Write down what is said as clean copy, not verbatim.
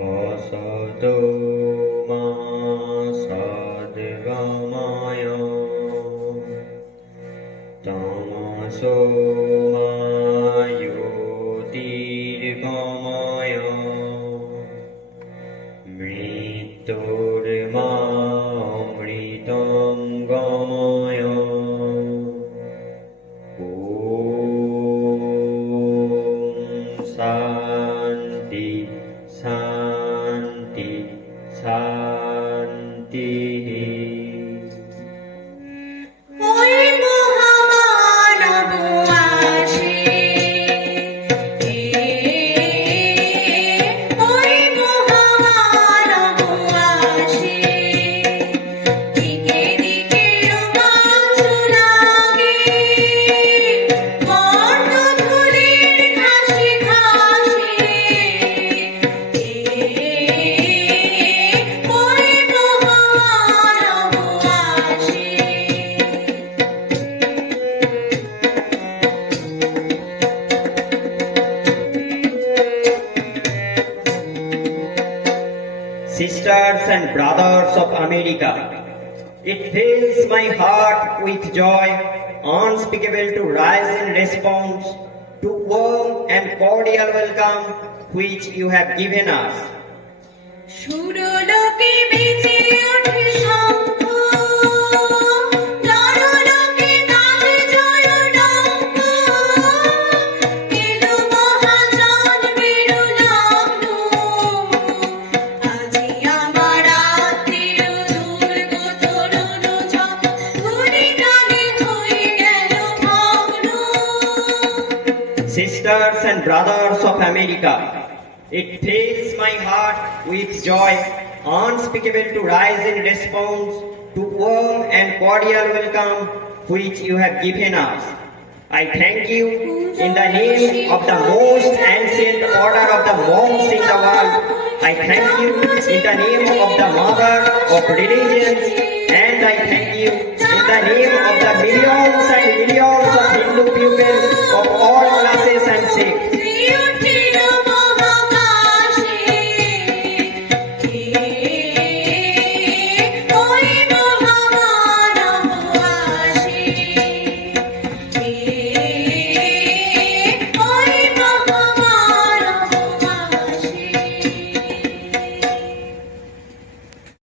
Asado ma sadgamaya tamaso ma yotirgamaya mriturma amritam gamaya Om Santi Santi Santi ওই মহামানব আসে ওই মহামানব আসে দিকে দিকে রোমাঞ্চ লাগে বর্ণধুলির ঘাসে ঘাসে ওই মহামানব আসে Sisters and brothers of America, it fills my heart with joy unspeakable to rise in response to warm and cordial welcome which you have given us. সুরলোকে বেজে ওঠে শঙ্খ নরলোকে কাঁদে জয়ডঙ্ক এলো মহাজন বীরলগ্ন আজি আমার আত্মীয় দুর্গ তরুণ ঝক ঘুরে গানে হয়ে গেল ভগ্ন Sisters and brothers of America, it fills my heart with joy unspeakable to rise in response to warm and cordial welcome which you have given us. I thank you in the name of the most ancient order of the monks in the world. I thank you in the name of the mother of religions, and I thank you in the name of the millions